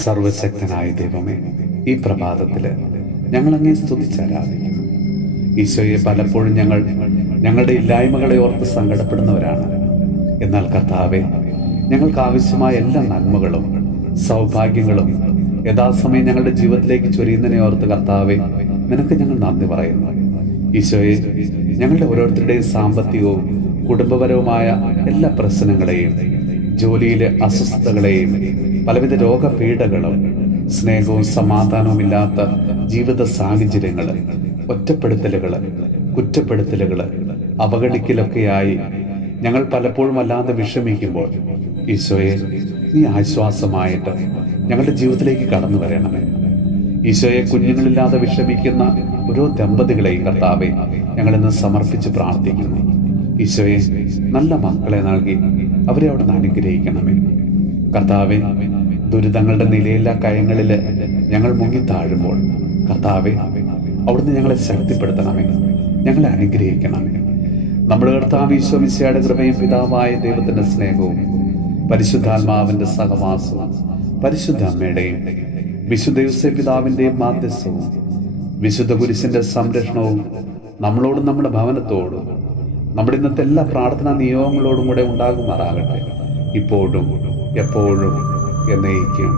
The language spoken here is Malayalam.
സർവശക്തനായ ദൈവമേ, ഈ പ്രഭാതത്തില് ഞങ്ങൾ അങ്ങേ സ്തുതിച്ചാരാധിക്കുന്നു. ഈശോയെ, പലപ്പോഴും ഞങ്ങളുടെ ഇല്ലായ്മകളെ ഓർത്ത് സങ്കടപ്പെടുന്നവരാണ്. എന്നാൽ കർത്താവെ, ഞങ്ങൾക്ക് ആവശ്യമായ എല്ലാ നന്മകളും സൗഭാഗ്യങ്ങളും യഥാസമയം ഞങ്ങളുടെ ജീവിതത്തിലേക്ക് ചൊരിയുന്നതിനെ ഓർത്ത് കർത്താവെ, നിനക്ക് ഞങ്ങൾ നന്ദി പറയുന്നു. ഈശോയെ, ഞങ്ങളുടെ ഓരോരുത്തരുടെയും സാമ്പത്തികവും കുടുംബപരവുമായ എല്ലാ പ്രശ്നങ്ങളെയും, ജോലിയിലെ അസ്വസ്ഥതകളെയും, പലവിധ രോഗപീഠകളും, സ്നേഹവും സമാധാനവും ഇല്ലാത്ത ജീവിത സാഹചര്യങ്ങൾ, ഒറ്റപ്പെടുത്തലുകൾ, കുറ്റപ്പെടുത്തലുകൾ, അവഗണിക്കലൊക്കെയായി ഞങ്ങൾ പലപ്പോഴും വല്ലാതെ വിഷമിക്കുമ്പോൾ, ഈശോയെ, നീ ആശ്വാസമായിട്ട് ഞങ്ങളുടെ ജീവിതത്തിലേക്ക് കടന്നു വരണമേ. ഈശോയെ, കുഞ്ഞുങ്ങളില്ലാതെ വിഷമിക്കുന്ന ഓരോ ദമ്പതികളെയും കർത്താവെ, ഞങ്ങളിന്ന് സമർപ്പിച്ച് പ്രാർത്ഥിക്കുന്നു. ഈശോയെ, നല്ല മക്കളെ നൽകി അവരെ അവിടുന്ന് അനുഗ്രഹിക്കണമേ. കർത്താവെ, ദുരിതങ്ങളുടെ നിലയില്ലാ കയങ്ങളിൽ ഞങ്ങൾ മുങ്ങിത്താഴുമ്പോൾ കർത്താവെ, അവിടുന്ന് ഞങ്ങളെ ശക്തിപ്പെടുത്തണമേ, ഞങ്ങളെ അനുഗ്രഹിക്കണമേ. നമ്മുടെ കർത്താവ് ഈശോ മിശിഹായുടെ കൃപയും പിതാവായ ദൈവത്തിന്റെ സ്നേഹവും പരിശുദ്ധാത്മാവിന്റെ സഹവാസവും പരിശുദ്ധ അമ്മയുടെയും വിശുദ്ധ യോസേപ്പ് പിതാവിന്റെയും മാധ്യസ്ഥവും വിശുദ്ധ കുരിശിന്റെ സംരക്ഷണവും നമ്മളോടും നമ്മുടെ ഭവനത്തോടും നമ്മുടെ ഇന്നത്തെ എല്ലാ പ്രാർത്ഥനാ നിയോഗങ്ങളോടും കൂടെ ഉണ്ടാകുമാറാകട്ടെ, ഇപ്പോഴും എപ്പോഴും എന്നേക്കും.